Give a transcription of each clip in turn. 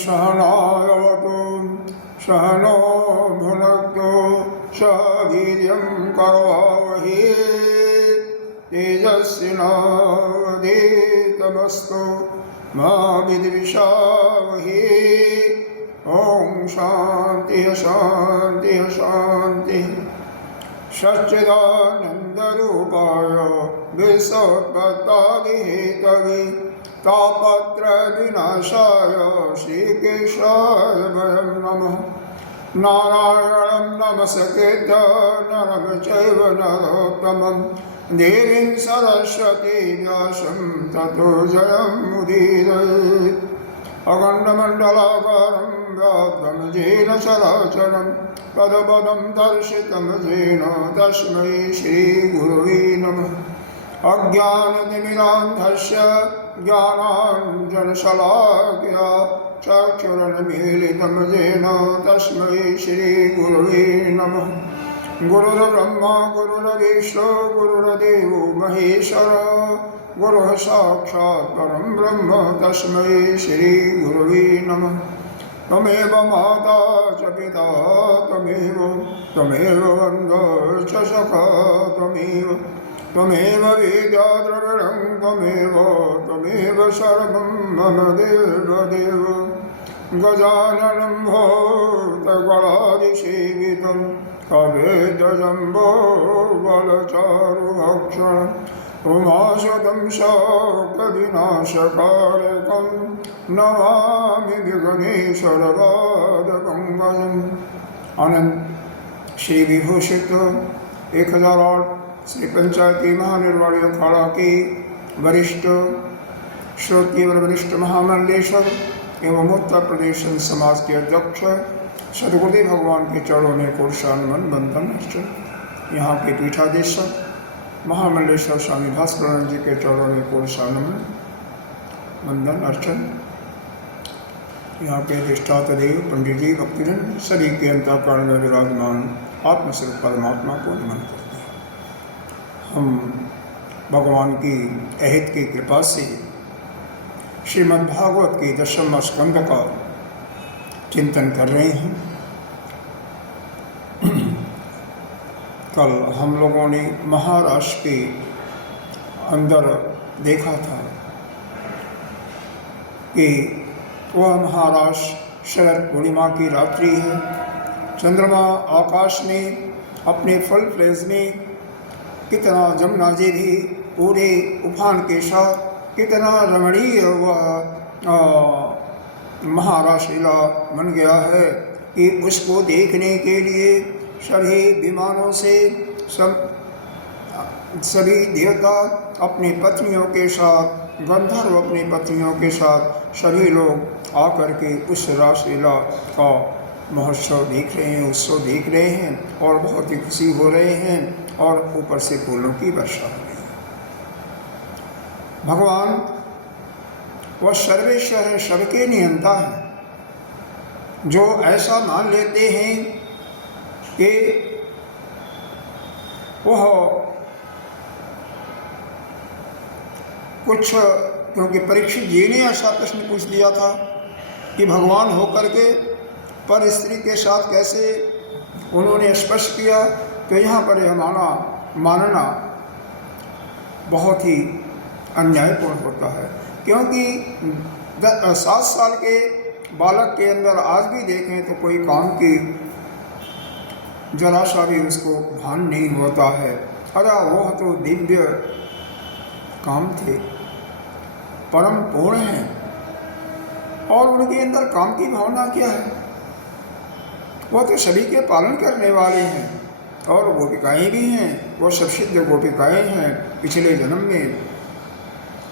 सहनावतु सहनो भुनक्तु सह वीर्यं करवावहै तेजस्विनावधीतमस्तु मा विद्विषावहै। ओम शांति शांति शांति। सच्चिदानन्दरूपाय विश्वोत्पत्त्यादिहेतवे तापत्रयविनाशाय श्रीकेशाय वयं नमः। नारायणं नमस्कृत्य नरं चैव नरोत्तमं देवीं सरस्वतीं व्यासं ततो जयमुदीरयेत्। अखण्डमण्डलाकारं व्याप्तं येन चराचरं तत्पदं दर्शितं येन तस्मै श्रीगुरवे नमः। अज्ञानतिमिरान्धस्य ज्ञानाञ्जनशलाकया चक्षुरुन्मीलितं येन तस्मै श्रीगुरवे नमः। गुरुर्ब्रह्मा गुरुर्विष्णु गुरुर्देवो महेश्वरः गुरुः साक्षात् परं ब्रह्म तस्मै श्रीगुरवे नमः। त्वमेव माता च पिता त्वमेव बन्धुः च सखा त्वमेव विद्या द्रविणं त्वमेव सर्वं मम देवदेव। गजाननं भूतगणादिसेवितं कवेदजम्बो बलचारुभक्षणम् उमाशतं शोकविनाशकारकं नमामि विघ्नेश्वरपादकं भजम्। आनंद श्री विभूषित 1008 श्री पंचायती महानिर्वाणी अखाड़ा की वरिष्ठ श्रोत्रिय वरिष्ठ महामंडलेश्वर एवं उत्तर प्रदेश समाज के अध्यक्ष सदगुरुदेव भगवान के चरणों में कोषानुमन बंधन अर्चन। यहाँ के पीठाधीश्वर महामंडलेश्वर स्वामी भास्करानंद जी के चरणों में कोषानुमन बंधन अर्चन। यहाँ के अधिष्ठाता देव पंडित जी भक्तजन सभी के अंतःकरण में विराजमान आत्मस्वरूप परमात्मा को नमन करते हैं। हम भगवान की अहित की कृपा से श्रीमद्भागवत के 10वें स्कंद का चिंतन कर रहे हैं। कल हम लोगों ने महाराष्ट्र के अंदर देखा था कि वह महाराष्ट्र शरद पूर्णिमा की रात्रि है। चंद्रमा आकाश में अपने फुल फ्लेज में कितना जमुना जी भी पूरे उफान के साथ कितना रमणीय वह महाराष्ट्र लीला बन गया है कि उसको देखने के लिए सभी विमानों से सभी देवता अपनी पत्नियों के साथ गंधर्व अपनी पत्नियों के साथ सभी लोग आकर के उस रासलीला का महोत्सव देख रहे हैं, उत्सव देख रहे हैं और बहुत ही खुशी हो रहे हैं और ऊपर से फूलों की वर्षा हो रही है। भगवान वह सर्वेश्वर है, सबके नियंता है। जो ऐसा मान लेते हैं कि वह कुछ, क्योंकि परीक्षित जी ने ऐसा प्रश्न पूछ दिया था कि भगवान होकर के पर स्त्री के साथ कैसे, उन्होंने स्पष्ट किया तो यहाँ पर हमारा मानना बहुत ही अन्यायपूर्ण होता है। क्योंकि 7 साल के बालक के अंदर आज भी देखें तो कोई काम की जरा सा भी उसको भान नहीं होता है। अरे वह तो दिव्य काम थे, परम पूर्ण हैं और उनके अंदर काम की भावना क्या है? वह तो सभी के पालन करने वाले हैं और गोपिकाएँ भी हैं। वो सब सिद्ध गोपिकाएँ हैं। पिछले जन्म में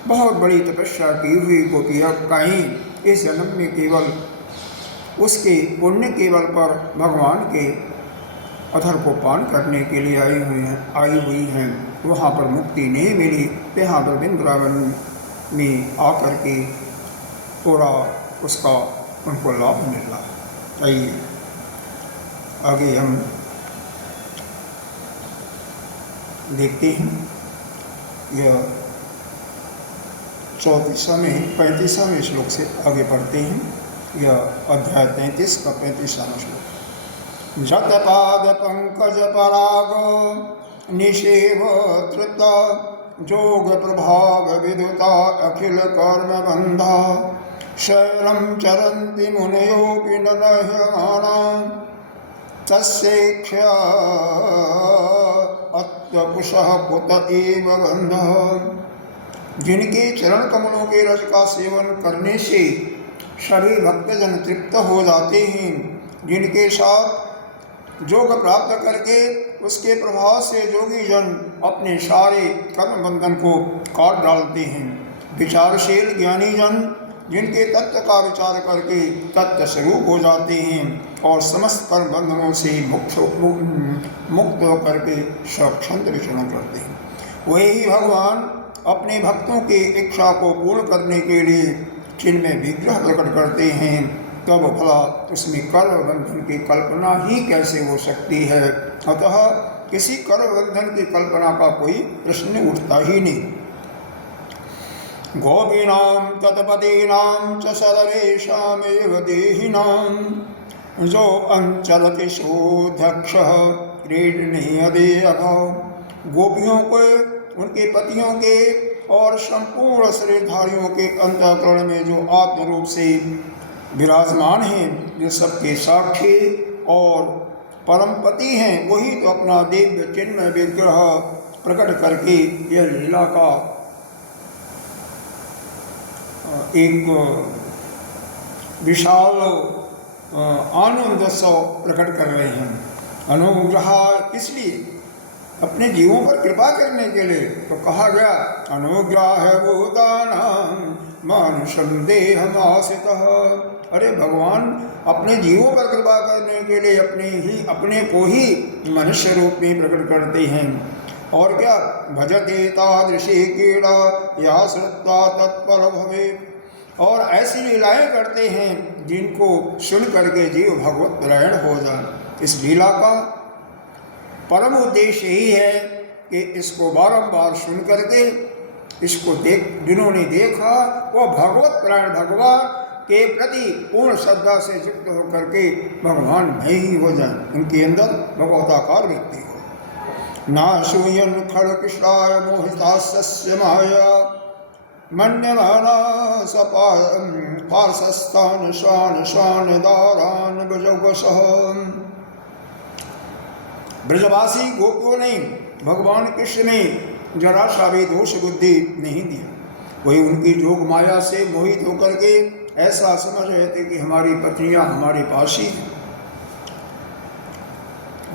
बहुत बड़ी तपस्या की हुई गोपिकाएँ इस जन्म में केवल उसके पुण्य के बल पर भगवान के अधर को पान करने के लिए आई हुई हैं। वहाँ पर मुक्ति नहीं मिली, यहाँ पर वृंदावन में आकर के पूरा उसका उनको लाभ मिल रहा है। आइए आगे हम देखते हैं, यह 35वें श्लोक से आगे पढ़ते हैं। यह अध्याय 33 का 35वां श्लोक। जतपाद पंकज पराग निषेव त्रुता जोग प्रभाव विदुता अखिल कर्म बंधा शैरम चरन्ति मुनयोऽपि न दह्यमाना तस्येक्ष्या अत्यपुषः कुत एव बन्धः। जिनके चरण कमलों के रस का सेवन करने से सभी भक्तजन तृप्त हो जाते हैं, जिनके साथ योग प्राप्त करके उसके प्रभाव से योगी जन अपने सारे कर्म बंधन को काट डालते हैं, विचारशील ज्ञानी जन जिनके तत्व का विचार करके तत्व स्वरूप हो जाते हैं और समस्त कर्म बंधनों से मुक्त होकर के स्वच्छंद विचरण करते हैं, वही भगवान अपने भक्तों की इच्छा को पूर्ण करने के लिए जिनमें विग्रह प्रकट करते हैं, तब भला उसमें कर्म बंधन की कल्पना ही कैसे हो सकती है। अतः किसी कर्म बंधन की कल्पना का कोई प्रश्न उठता ही नहीं। गोपीनां तत्पतीनां च सर्वेषामेव देहिनां जो अंचलति सोऽध्यक्षः क्रीडनीयते अभाव। गोपियों को उनके पतियों के और संपूर्ण शरीरधारियों के अंतःकरण में जो आत्म रूप से विराजमान हैं, जो सबके साक्षी और परमपति हैं, वही तो अपना दिव्य चिन्मय विग्रह प्रकट करके यह लीला का एक विशाल आनंद प्रकट कर रहे हैं। अनुग्रह इसलिए अपने जीवों पर कृपा करने के लिए तो कहा गया, अनुग्रह भूतानां मानुषं देहमाश्रितः। अरे भगवान अपने जीवों पर कृपा करने के लिए अपने को ही मनुष्य रूप में प्रकट करते हैं। और क्या, भजते तादृशी क्रीड़ा या श्रुत्वा तत्पर भवेत्। और ऐसी लीलाएं करते हैं जिनको सुन करके जीव भगवत परायण हो जाए। इस लीला का परम उद्देश्य यही है कि इसको बारंबार सुन करके इसको जिन्होंने देखा वो भगवत परायण भगवान के प्रति पूर्ण श्रद्धा से युक्त होकर के भगवान में ही हो जाए, उनके अंदर भगवताकार व्यक्ति हो। नाशूयन खड़कृष्णाय मोहितास्य माया मन्यमाना पार्श्वस्थान शान शान दारान ब्रजवसः। ब्रजवासी गोपियों ने भगवान कृष्ण ने जरा सा भी दोष बुद्धि नहीं दिया। वही उनकी जोग माया से मोहित होकर के ऐसा समझ रहे थे कि हमारी पत्नियां हमारे पास ही हैं।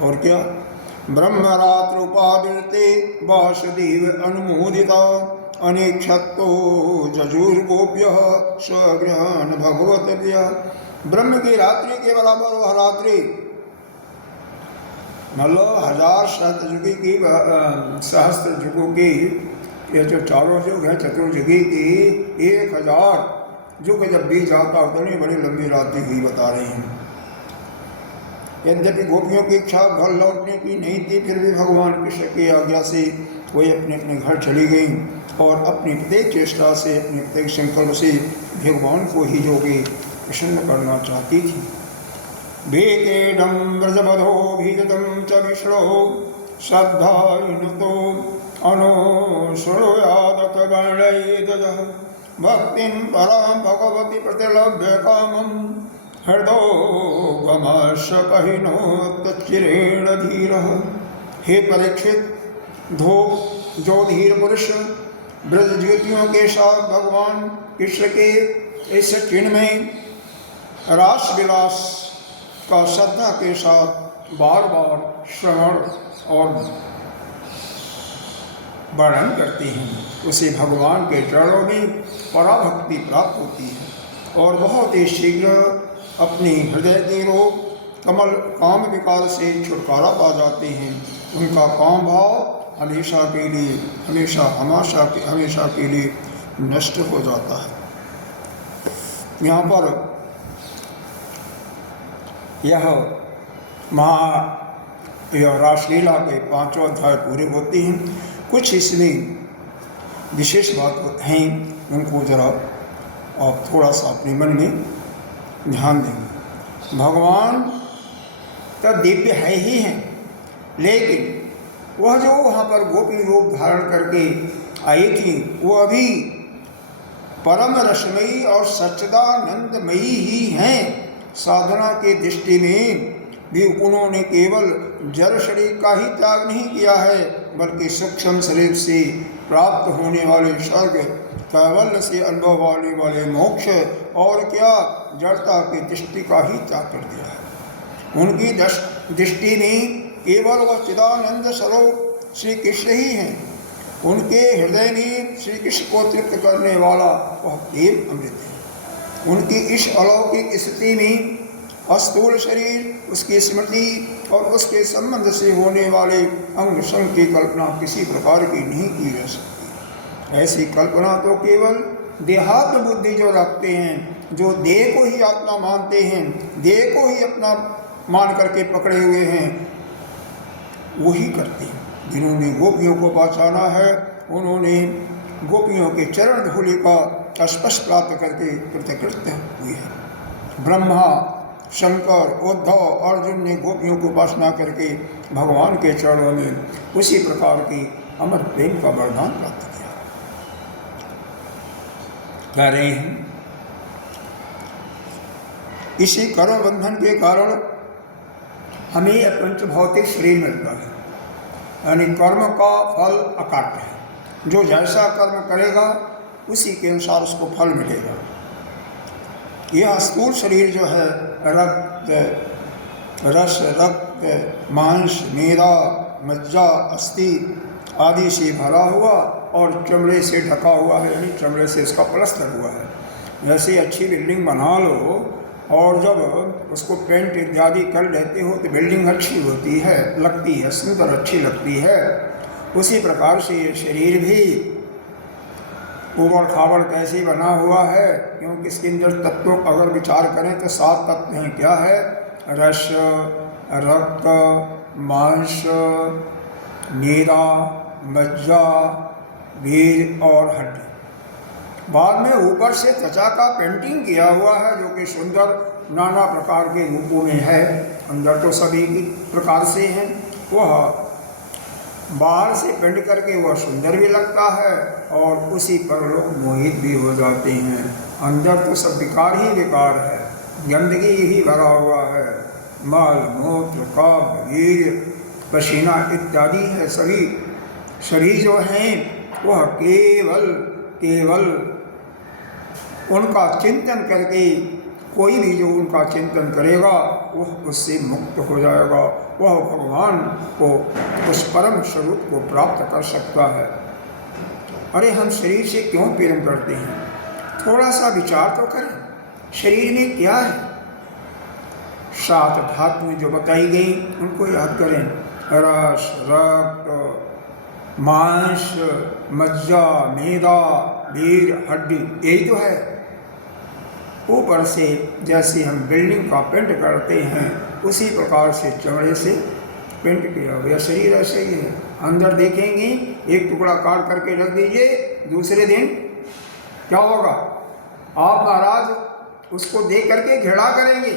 और क्या, ब्रह्मरात्रोपाविर्ते वासुदेव अनुमोदिता अनेक्षतो जजुर्गोप्यः स्वगृहान भगवतव्य। ब्रह्म की रात्रि के बराबर वह रात्रि, मतलब 1000 सहस्त्र की सहस्त्र युगों की, ये जो चारों युग है चतुर्युगी की 1000 युग जब बीत जाता उतनी बड़ी लंबी रात्रि ही बता रहे हैं। यद्यपि गोपियों की इच्छा घर लौटने की नहीं थी, फिर भी भगवान कृष्ण की आज्ञा से वही अपने अपने घर चली गई और अपनी प्रत्येक चेष्टा से, अपने प्रत्येक संकल्प से भगवान को ही योगी प्रसन्न करना चाहती थी। वेकेडं व्रजबधोभिहितं च विष्णो श्रद्धायुतो अनुशृणुयादथ वर्णयेदजः भक्तिं परां भगवती प्रतिलभ्य कामं हृदोगमस्य कहिनोत्तच्चिरेण धीरः। हे परीक्षित, जो धीर पुरुष ब्रज ज्योतियों के साथ भगवान कृष्ण के इस चिन्मय रास विलास का श्रद्धा के साथ बार बार श्रवण और वर्णन करते हैं, उसे भगवान के चरणों में पराभक्ति प्राप्त होती है और बहुत ही शीघ्र अपने हृदय के रोग कमल काम विकार से छुटकारा पा जाते हैं। उनका काम भाव हमेशा के लिए, हमेशा के लिए नष्ट हो जाता है। यहाँ पर यह रासलीला के 5 अध्याय पूरे होते हैं। कुछ इसमें विशेष बात हैं, उनको जरा आप थोड़ा सा अपने मन में ध्यान देंगे। भगवान तो दिव्य है ही हैं, लेकिन वह जो वहाँ पर गोपी रूप धारण करके आई थी, वो अभी परम रसमयी और सच्चिदानंदमयी ही हैं। साधना के दृष्टि में भी उन्होंने केवल जड़ शरीर का ही त्याग नहीं किया है, बल्कि सूक्ष्म शरीर से प्राप्त होने वाले स्वर्ग, कैवल्य से अनुभव वाले मोक्ष और क्या जड़ता की दृष्टि का ही त्याग कर दिया है। उनकी दृष्टि में केवल वह चिदानंद स्वरूप श्री कृष्ण ही हैं। उनके हृदय में श्री कृष्ण को तृप्त करने वाला वह प्रेम अमृत है। उनकी इस अलौकिक स्थिति में अस्थूल शरीर, उसकी स्मृति और उसके संबंध से होने वाले अंग संग की कल्पना किसी प्रकार की नहीं की जा सकती। ऐसी कल्पना तो केवल देहात्म बुद्धि जो रखते हैं, जो देह को ही आत्मा मानते हैं, देह को ही अपना मान करके पकड़े हुए हैं, वही करते हैं। जिन्होंने गोपियों को पहचाना है, उन्होंने गोपियों के चरण धूलि का स्पर्श प्राप्त करके कृतकृत्य हुए हैं। ब्रह्मा, शंकर, उद्धव, अर्जुन ने गोपियों को उपासना करके भगवान के चरणों में उसी प्रकार की अमर प्रेम का वरदान प्राप्त किया। कह रहे हैं इसी कर्म बंधन के कारण हमें यह पंच भौतिक शरीर मिलता है, यानी कर्म का फल अकाट्य है। जो जैसा कर्म करेगा उसी के अनुसार उसको फल मिलेगा। यह स्थूल शरीर जो है रक्त, मांस, मेदा, मज्जा, अस्थि आदि से भरा हुआ और चमड़े से ढका हुआ है, यानी चमड़े से इसका प्लस्तर हुआ है। जैसे अच्छी बिल्डिंग बना लो और जब उसको पेंट इत्यादि कर लेते हो तो बिल्डिंग अच्छी होती है, लगती है, सुंदर अच्छी लगती है। उसी प्रकार से ये शरीर भी ऊबड़ खाबड़ कैसे बना हुआ है, क्योंकि इसके अंदर तत्वों अगर विचार करें तो 7 तत्व हैं। क्या है? रस, रक्त, मांस, मेदा, मज्जा, वीर और हड्डी। बाद में ऊपर से त्वचा का पेंटिंग किया हुआ है, जो कि सुंदर नाना प्रकार के रूपों में है। अंदर तो सभी प्रकार से हैं। वह बाहर से पेंट करके वह सुंदर भी लगता है और उसी पर लोग मोहित भी हो जाते हैं। अंदर तो सब विकार ही विकार है, गंदगी ही भरा हुआ है। मल, मूत्र, कफ, वीर, पसीना इत्यादि है। सभी जो हैं वह केवल उनका चिंतन करके, कोई भी जो उनका चिंतन करेगा वह उससे मुक्त हो जाएगा। वह भगवान को, उस परम स्वरूप को प्राप्त कर सकता है। अरे हम शरीर से क्यों प्रेम करते हैं? थोड़ा सा विचार तो करें, शरीर में क्या है? 7 धातुएं जो बताई गई उनको याद करें। रस, रक्त, मांस, मज्जा, मेदा, वीर, हड्डी, यही तो है। ऊपर से जैसे हम बिल्डिंग का पेंट करते हैं उसी प्रकार से चमड़े से पेंट किया हुआ शरीर ऐसे ही है। अंदर देखेंगे, एक टुकड़ा काट करके रख दीजिए, दूसरे दिन क्या होगा? आप महाराज उसको देख करके घृणा करेंगे।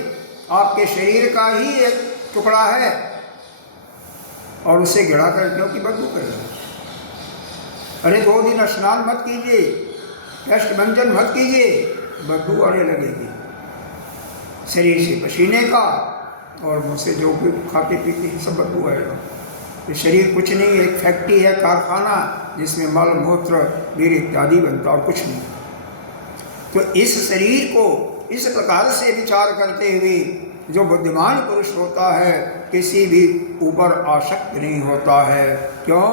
आपके शरीर का ही एक टुकड़ा है और उसे घृणा कर क्योंकि बदबू करेगा। अरे 2 दिन स्नान मत कीजिए, कष्ट भंजन मत कीजिए, बदबू आने लगेगी शरीर से, पसीने का और मुँह से जो भी खाते पीते हैं सब बदबू आएगा। ये शरीर कुछ नहीं, एक फैक्ट्री है, कारखाना, जिसमें मल, मूत्र, वीर इत्यादि बनता और कुछ नहीं। तो इस शरीर को इस प्रकार से विचार करते हुए जो बुद्धिमान पुरुष होता है किसी भी ऊपर आसक्त नहीं होता है। क्यों?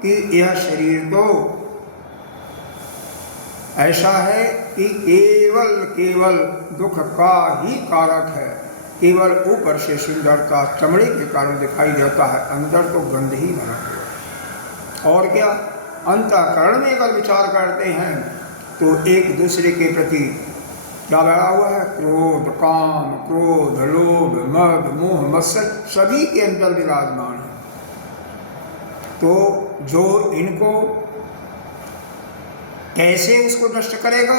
कि यह शरीर तो ऐसा है कि केवल दुख का ही कारक है। केवल ऊपर से सुंदरता चमड़े के कारण दिखाई देता है, अंदर तो गंध ही भरा हुआ है। और क्या, अंतःकरण में अगर विचार करते हैं तो एक दूसरे के प्रति क्या बढ़ा हुआ है, क्रोध, काम, क्रोध, लोभ, मद, मोह, मत्सर सभी के अंदर विराजमान है। तो जो इनको कैसे उसको नष्ट करेगा,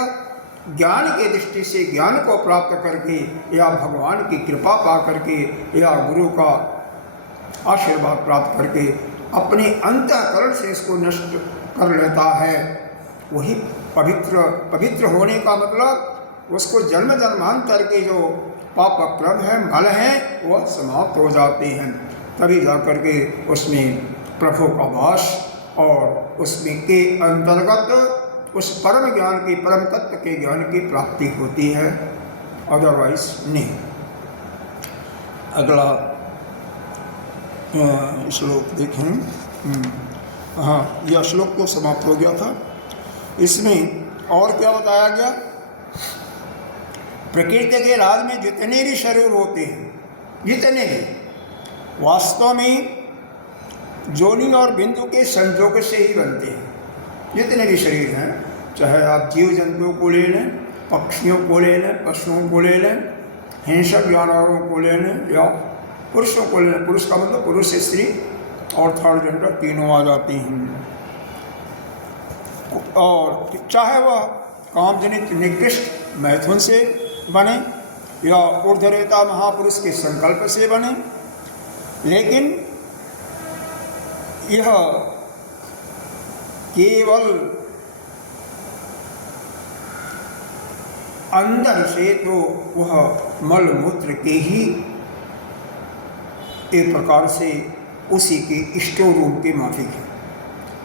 ज्ञान की दृष्टि से ज्ञान को प्राप्त करके या भगवान की कृपा पा करके या गुरु का आशीर्वाद प्राप्त करके अपने अंतःकरण से इसको नष्ट कर लेता है। वही पवित्र होने का मतलब उसको जन्म जन्मांतर के जो पाप क्रम है, मल हैं, वह समाप्त हो जाते हैं। तभी जाकर के उसमें प्रभु का वास और उसमें के अंतर्गत उस परम ज्ञान की, परम तत्व के ज्ञान की प्राप्ति होती है, अदरवाइज नहीं। अगला श्लोक देखें। हाँ, यह श्लोक तो समाप्त हो गया था। इसमें और क्या बताया गया, प्रकृति के राज में जितने भी शरीर होते हैं, जितने भी वास्तव में जोनि और बिंदु के संयोग से ही बनते हैं। जितने भी शरीर हैं, चाहे आप जीव जंतुओं को ले लें, पक्षियों को ले लें, पशुओं को ले लें, हिंसक जानवरों को ले लें या पुरुषों को ले लें। पुरुष का मतलब पुरुष, स्त्री और थर्ड जेंडर तीनों आ जाती हैं। और चाहे वह कामजनित निकृष्ट मैथुन से बने या ऊर्ध्वरेता महापुरुष के संकल्प से बने, लेकिन यह केवल अंदर से तो वह मल मूत्र के ही एक प्रकार से उसी के स्टोर रूम के माफिक है।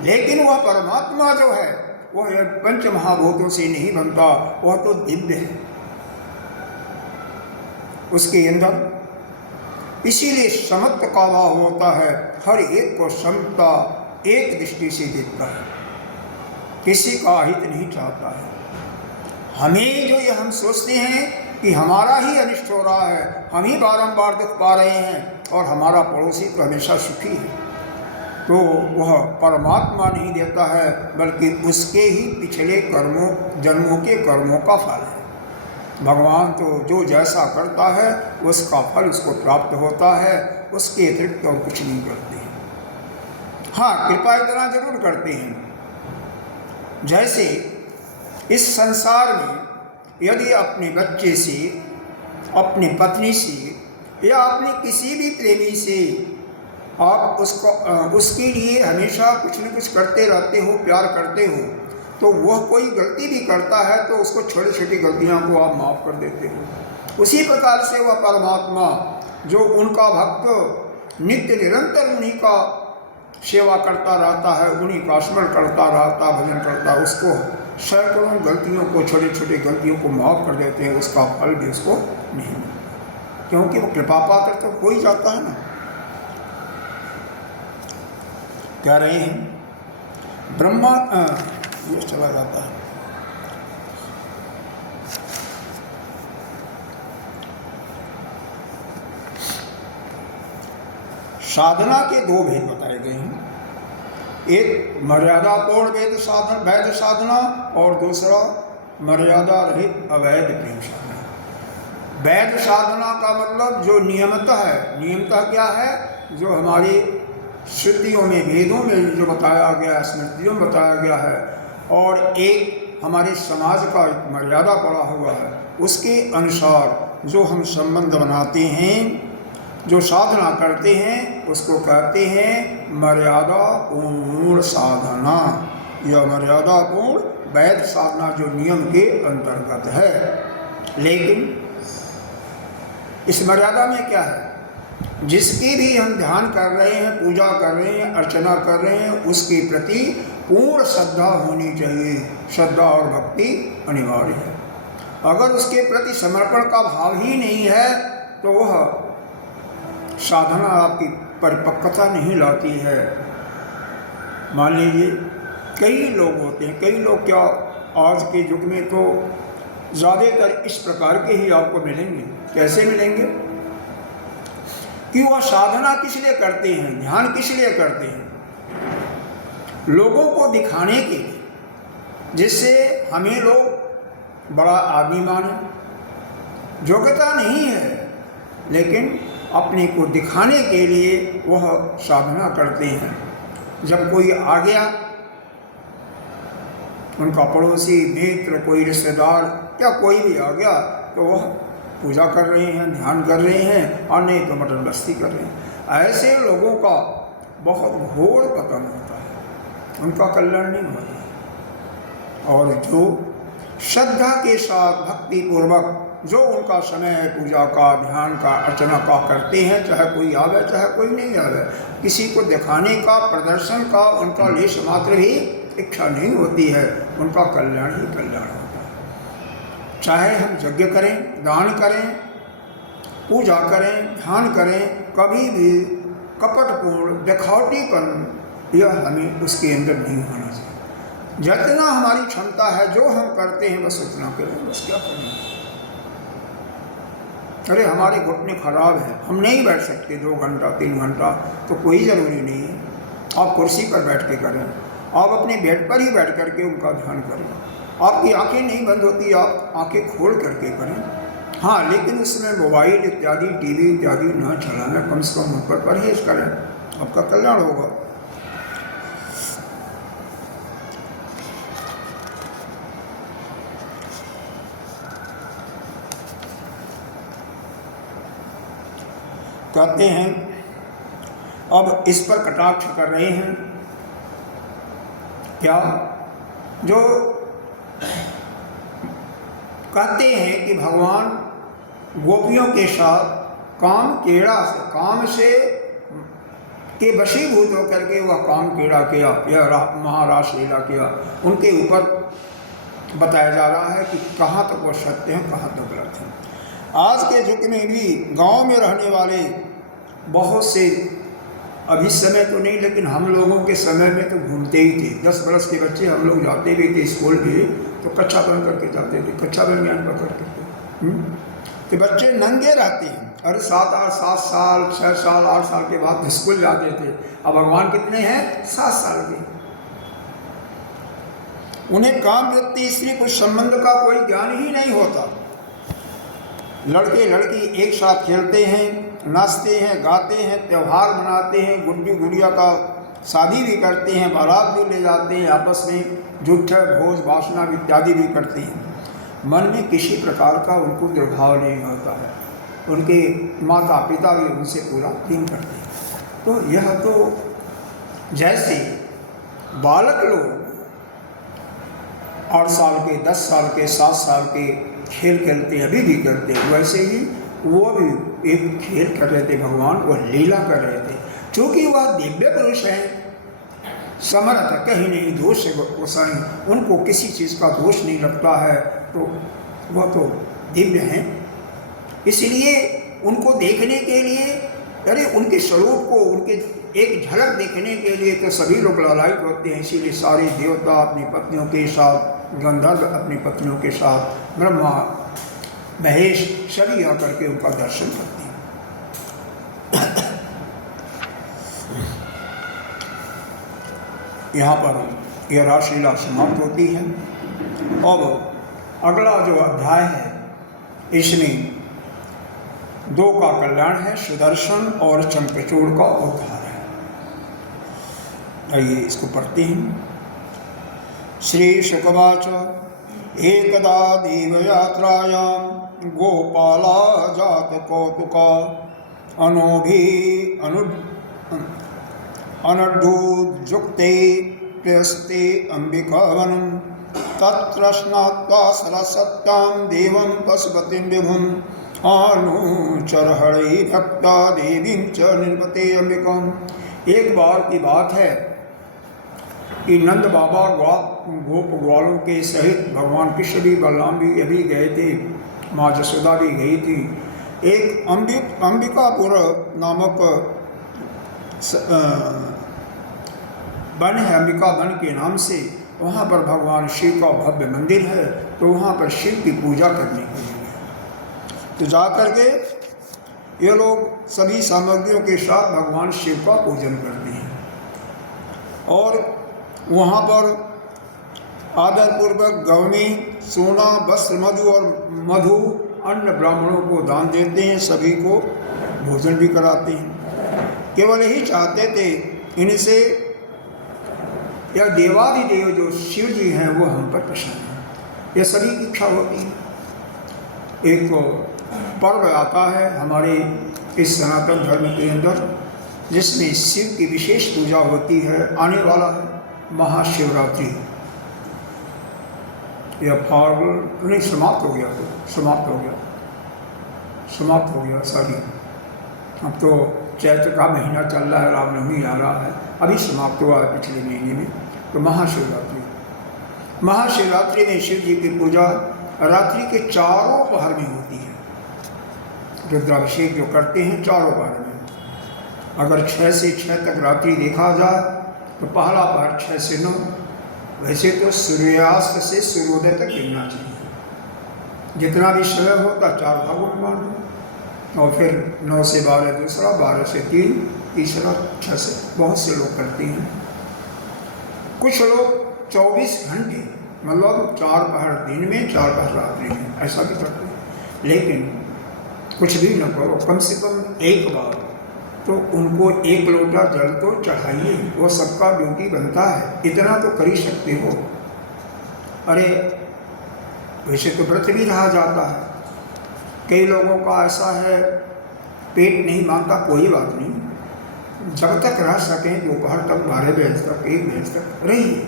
लेकिन वह परमात्मा जो है वह पंच महाभूतों से नहीं बनता, वह तो दिव्य है उसके अंदर। इसीलिए समत्व का भाव होता है, हर एक को समता एक दृष्टि से देखता है, किसी का हित नहीं चाहता है। हमें जो ये हम सोचते हैं कि हमारा ही अनिष्ट हो रहा है, हम ही बारंबार दुख पा रहे हैं और हमारा पड़ोसी तो हमेशा सुखी है, तो वह परमात्मा नहीं देता है, बल्कि उसके ही पिछले कर्मों, जन्मों के कर्मों का फल है। भगवान तो जो जैसा करता है उसका फल उसको प्राप्त होता है, उसके अतिरिक्त और कुछ नहीं करते हैं। हाँ, कृपा इतना जरूर करते हैं, जैसे इस संसार में यदि अपने बच्चे से, अपनी पत्नी से या अपने किसी भी प्रेमी से आप उसके लिए हमेशा कुछ न कुछ करते रहते हो, प्यार करते हो, तो वह कोई गलती भी करता है तो उसको छोटी छोटी गलतियां को आप माफ़ कर देते हो। उसी प्रकार से वह परमात्मा जो उनका भक्त नित्य निरंतर उन्हीं का सेवा करता रहता है, उन्हीं का स्मरण करता रहता, भजन करता, उसको सैकड़ों गलतियों को, छोटी छोटी गलतियों को माफ़ कर देते हैं, उसका फल भी उसको नहीं, क्योंकि वो कृपा पाकर तो हो ही जाता है ना। कह रहे हैं ब्रह्मा ये चला जाता है। साधना के दो भेद बताए गए हैं, एक मर्यादापूर्ण वैध साधना और दूसरा मर्यादा रहित अवैध प्रेम साधना। वैध साधना का मतलब जो नियमतः है, नियमतः क्या है, जो हमारी श्रुतियों में, वेदों में जो बताया गया है, स्मृतियों में बताया गया है, और एक हमारे समाज का एक मर्यादा पड़ा हुआ है, उसके अनुसार जो हम संबंध बनाते हैं, जो साधना करते हैं, उसको कहते हैं मर्यादा पूर्ण साधना। यह मर्यादा पूर्ण वैध साधना जो नियम के अंतर्गत है। लेकिन इस मर्यादा में क्या है, जिसकी भी हम ध्यान कर रहे हैं, पूजा कर रहे हैं, अर्चना कर रहे हैं, उसके प्रति पूर्ण श्रद्धा होनी चाहिए। श्रद्धा और भक्ति अनिवार्य है। अगर उसके प्रति समर्पण का भाव ही नहीं है तो वह साधना आपकी परिपक्वता नहीं लाती है। मान लीजिए कई लोग होते हैं, कई लोग क्या आज के युग में तो ज़्यादातर इस प्रकार के ही आपको मिलेंगे। कैसे मिलेंगे कि वह साधना किस लिए करते हैं, ध्यान किस लिए करते हैं, लोगों को दिखाने के लिए, जिससे हमें लोग बड़ा आदमी माने। योग्यता नहीं है, लेकिन अपने को दिखाने के लिए वह साधना करते हैं। जब कोई आ गया, उनका पड़ोसी, मित्र, कोई रिश्तेदार या कोई भी आ गया, तो वह पूजा कर रहे हैं, ध्यान कर रहे हैं, और नहीं तो मटन बस्ती कर रहे हैं। ऐसे लोगों का बहुत घोर पतन होता है, उनका कल्याण नहीं होता है। और जो श्रद्धा के साथ भक्ति पूर्वक जो उनका समय है पूजा का, ध्यान का, अर्चना का करते हैं, चाहे कोई आवे चाहे कोई नहीं आवे, किसी को दिखाने का, प्रदर्शन का उनका लेश मात्र भी इच्छा नहीं होती है, उनका कल्याण ही कल्याण होता है। चाहे हम यज्ञ करें, दान करें, पूजा करें, ध्यान करें, कभी भी कपटपूर्ण दिखावटीपन यह हमें उसके अंदर नहीं होना चाहिए। जितना हमारी क्षमता है, जो हम करते हैं बस उतना करें, बस क्या करें। अरे हमारे घुटने खराब हैं, हम नहीं बैठ सकते 2 घंटा 3 घंटा, तो कोई ज़रूरी नहीं है आप कुर्सी पर बैठ के करें, आप अपने बेड पर ही बैठ करके उनका ध्यान करें। आपकी आंखें नहीं बंद होती, आप आंखें खोल करके करें। हाँ, लेकिन उसमें मोबाइल इत्यादि, टीवी इत्यादि न चलाना, कम से कम उन पर परहेज करें, आपका कल्याण होगा। कहते हैं, अब इस पर कटाक्ष कर रहे हैं क्या, जो कहते हैं कि भगवान गोपियों के साथ काम से के वशीभूत होकर के वह काम कीड़ा किया, यह महारास लीला किया। उनके ऊपर बताया जा रहा है कि कहाँ तक वो सत्य है, कहाँ तक गलत है। आज के युग में भी गांव में रहने वाले बहुत से, अभी समय तो नहीं, लेकिन हम लोगों के समय में तो घूमते ही थे। 10 बरस के बच्चे हम लोग जाते भी थे स्कूल भी, तो कच्छा पहन करके जाते थे, कच्छा पहन ज्ञान पकड़ करके। तो बच्चे नंगे रहते हैं। अरे 7 साल 6 साल 8 साल के बाद स्कूल जाते थे। अब भगवान कितने हैं? 7 साल के। उन्हें काम व्यक्ति स्त्री पुरुष संबंध का कोई ज्ञान ही नहीं होता। लड़के लड़की एक साथ खेलते हैं, नाचते हैं, गाते हैं, त्यौहार मनाते हैं, गुड्डी गुड़िया का शादी भी करते हैं, बारात भी ले जाते हैं, आपस में झूठे भोज वासना इत्यादि भी करते हैं। मन में किसी प्रकार का उनको दुर्भाव नहीं होता है। उनके माता पिता भी उनसे पूरा प्रेम करते हैं। तो यह तो जैसे बालक लोग 8 साल के, 10 साल के, 7 साल के खेल खेलते हैं, अभी भी करते हैं, वैसे ही वो भी एक खेल कर रहे थे भगवान, वह लीला कर रहे थे। चूँकि वह दिव्य पुरुष हैं, समर्थ, कहीं नहीं दोष से गोसाई, उनको किसी चीज़ का दोष नहीं लगता है, तो वह तो दिव्य हैं। इसलिए उनको देखने के लिए, अरे उनके स्वरूप को, उनके एक झलक देखने के लिए तो सभी लोग लालायित होते हैं। इसीलिए सारे देवता अपनी पत्नियों के साथ, गंधर्व अपनी पत्नियों के साथ, ब्रह्मा महेश सभी आकर के उनका दर्शन करते हैं। यहाँ पर यह रासलीला समाप्त होती है। और अगला जो अध्याय है, इसमें 2 का कल्याण है, सुदर्शन और चंपचूड़ का उद्धार है। आइए इसको पढ़ते हैं। श्री शुकवाच एकदा देवयात्रायां गोपाला जात कौतुका अनड्डुजुक्ते प्रयस्ते अंबिकावनं तत्र स्नात्वा सरसत्तां देवं पशुपतिं विभुम् अनुचरहरि भक्ता देवीं च निर्पते अंबिकाम्। एक बार की बात है कि नंद बाबा गोप ग्वालों के सहित भगवान कृष्ण भी, बलराम भी अभी गए थे, माँ जसोदा भी गई थी। एक अंबिकापुर नामक वन है, अंबिका वन के नाम से। वहाँ पर भगवान शिव का भव्य मंदिर है, तो वहाँ पर शिव की पूजा करने के लिए तो जा कर के ये लोग सभी सामग्रियों के साथ भगवान शिव का पूजन करते हैं। और वहाँ पर आदरपूर्वक गवनी, सोना, वस्त्र, मधु अन्य ब्राह्मणों को दान देते हैं, सभी को भोजन भी कराते हैं। केवल यही चाहते थे इनसे या देवादिदेव जो शिव जी हैं वो हम पर प्रसन्न हैं, यह सभी की इच्छा होती है। एक तो पर्व आता है हमारे इस सनातन धर्म के अंदर जिसमें शिव की विशेष पूजा होती है, आने वाला है महाशिवरात्रि। यह फाल्गुन नहीं समाप्त हो गया, तो समाप्त हो गया सारी। अब तो चैत्र का महीना चल रहा है, रामनवमी आ रहा है, अभी समाप्त हुआ है पिछले महीने में। तो महाशिवरात्रि में शिव जी की पूजा रात्रि के चारों पहर में होती है। रुद्राभिषेक जो करते हैं चारों पहर में। अगर 6 से 6 तक रात्रि देखा जाए तो पहला पहर 6 से 9, वैसे तो सूर्यास्त से सूर्योदय तक गिनना चाहिए। जितना भी समय होता 4 भागों में बांट दो, और फिर 9 से 12 दूसरा, 12 से 3 तीसरा, 6 से। बहुत से लोग करते हैं। कुछ लोग 24 घंटे मतलब 4 पहर दिन में 4 पहर रात्रि में ऐसा भी करते हैं। लेकिन कुछ भी न करो, कम से कम एक बार तो उनको 1 लोटा जल तो चढ़ाइए, वो सबका ड्यूटी बनता है। इतना तो कर ही सकते हो। अरे वैसे तो व्रत भी रहा जाता है, कई लोगों का ऐसा है पेट नहीं मानता, कोई बात नहीं, जब तक रह सकें दोपहर तक 12 बजे तक 1 बजे तक रहिए।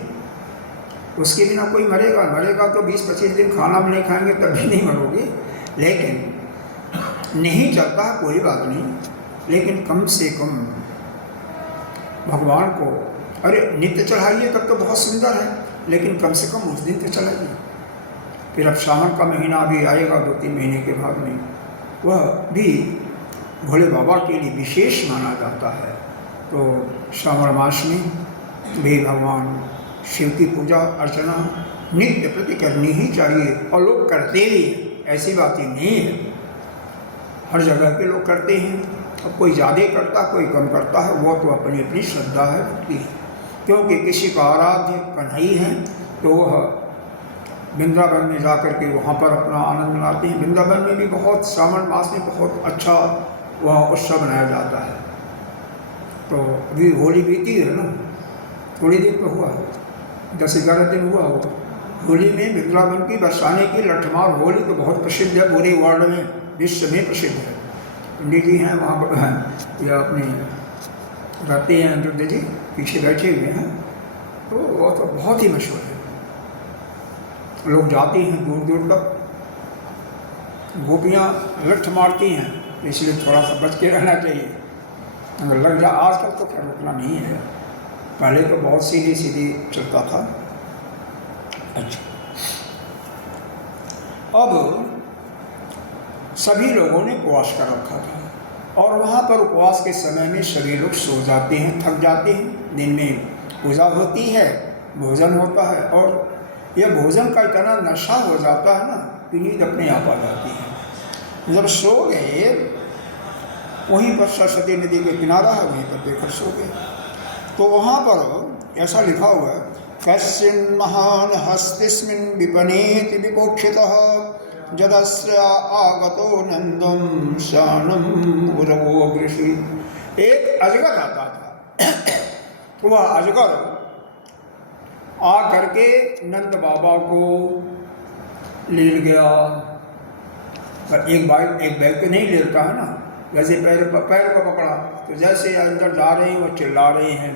उसके बिना कोई मरेगा तो 20-25 दिन खाना भी नहीं खाएंगे तब भी नहीं मरोगे। लेकिन नहीं चलता कोई बात नहीं, लेकिन कम से कम भगवान को अरे नित्य चढ़ाइए तब तो बहुत सुंदर है, लेकिन कम से कम उस दिन तो चढ़ाइए। फिर अब सावन का महीना भी आएगा 2-3 महीने के बाद में, वह भी भोले बाबा के लिए विशेष माना जाता है। तो श्रावण मास में भी भगवान शिव की पूजा अर्चना नित्य प्रति करनी ही चाहिए, और लोग करते भी, ऐसी बात ही नहीं है। हर जगह के लोग करते हैं। अब कोई ज़्यादा करता कोई कम करता है, वो तो अपनी अपनी श्रद्धा है, भक्ति है। क्योंकि किसी का आराध्य कन्हई है तो वह वृंदावन में जाकर के वहाँ पर अपना आनंद मनाते हैं। वृंदावन में भी बहुत श्रावण मास में बहुत अच्छा वहाँ उत्सव मनाया जाता है। तो अभी होली बीती है ना, थोड़ी दिन तो हुआ, 10-11 दिन हुआ होगा। होली में वृंदावन की बरसाने की लठमार होली तो बहुत प्रसिद्ध है, पूरे वर्ल्ड में, विश्व में प्रसिद्ध है। पंडित जी हैं वहाँ पर, या अपने रहते हैं अनिरुद्ध जी पीछे बैठे हुए हैं, तो वो तो बहुत ही मशहूर है। लोग जाते हैं दूर दूर तक, गोपियाँ लठ मारती हैं, इसलिए थोड़ा सा बच के रहना चाहिए। अगर लग जा, आजकल तो खैर उतना नहीं है, पहले तो बहुत सीधी सीधी चलता था। अच्छा, अब सभी लोगों ने उपवास कर रखा था, और वहाँ पर उपवास के समय में सभी लोग सो जाते हैं, थक जाते हैं। दिन में पूजा होती है, भोजन होता है, और यह भोजन का इतना नशा हो जाता है ना कि नींद अपने आप आ जाती है। जब सो गए, वहीं पर सरस्वती नदी के किनारा है, वहीं पर देखकर सो गए। तो वहाँ पर ऐसा लिखा हुआ है, कश्चिन् महान् हस्तिस्मिन् विपनीति विपोक्षितः जदस्य आगतो नंदम शानम उरवो वृषि। एक अजगर आता था, वह अजगर आ करके नंद बाबा को ले गया। पर एक बैग तो नहीं लेता है ना, जैसे पैर को पकड़ा, तो जैसे अंदर जा रहे हैं वो चिल्ला रहे हैं,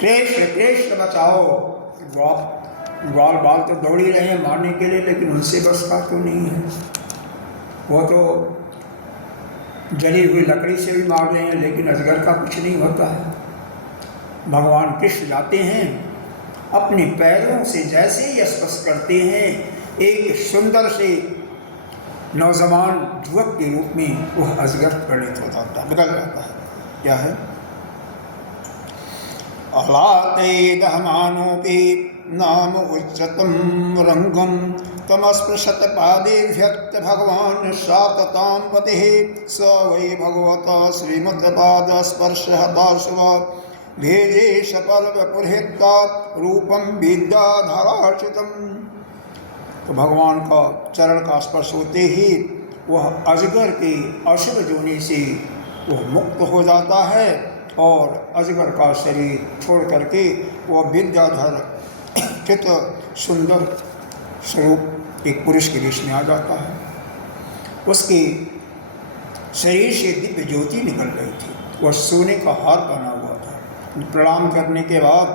कृष्ण कृष्ण बचाओ। ग्वाल बाल तो दौड़ ही रहे हैं मारने के लिए, लेकिन उनसे बस का तो नहीं है। वो तो जली हुई लकड़ी से भी मार रहे हैं, लेकिन अजगर का कुछ नहीं होता है। भगवान कृष्ण जाते हैं, अपने पैरों से जैसे ही स्पर्श करते हैं, एक सुंदर से नौजवान युवक के रूप में वह अजगर परिणत हो जाता है, बदल जाता है। क्या है? आह्लादे दहमानोपि नाम उच्चतम रंगम तमस्पृशत पादेभ्यक्त भगवान साततां पतिः स वै भगवता श्रीमद्पाद स्पर्शः दासव भेजे सफल पुरहिता रूपम विद्याधरार्चितम। तो भगवान का चरण का स्पर्श होते ही वह अजगर के अशुभ जोनि से वह मुक्त हो जाता है और अजगर का शरीर छोड़ करके वह विद्याधर चित सुंदर स्वरूप एक पुरुष के वेश में आ जाता है। उसके शरीर से दिव्य ज्योति निकल रही थी। वह सोने का हार पहना हुआ था। प्रणाम करने के बाद